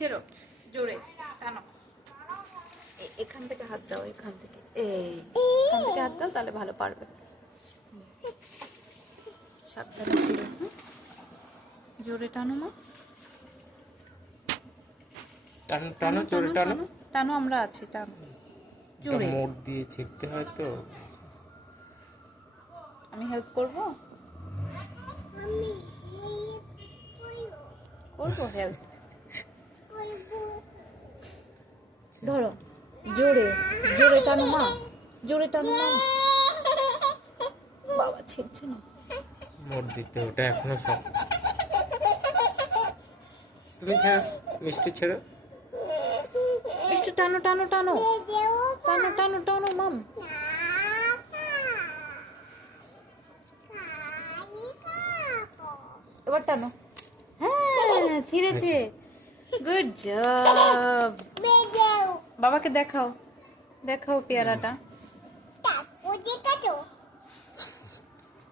ছেড়ো, জোরে টানো। এখান থেকে হাত দাও, এখান থেকে হাত দাও, তাহলে ভালো পারবে। সাবধানে ছেড়ো, জোরে টানো মা, টানো টানো জোরে টানো। টানো, আমরা আছি, টানো জোরে। মোড় দিয়ে ছিঁড়তে হয় তো। আমি হেল্প করবো, করবো হেল্প। ধরো, জোরে জোরে টানো মা, জোরে টানো মা। বাবা ছিড়ছে না। মোড় দিতে, ওটা এখনো সব। তুমি ছেড়ো, মিষ্টি ছেড়ো। মিষ্টি টানো টানো টানো টানো টানো টানো মাম। এবার টানো। হ্যাঁ, ছিঁড়েছে। Good job. বাবাকে দেখাও, দেখাও পেয়ারাটা।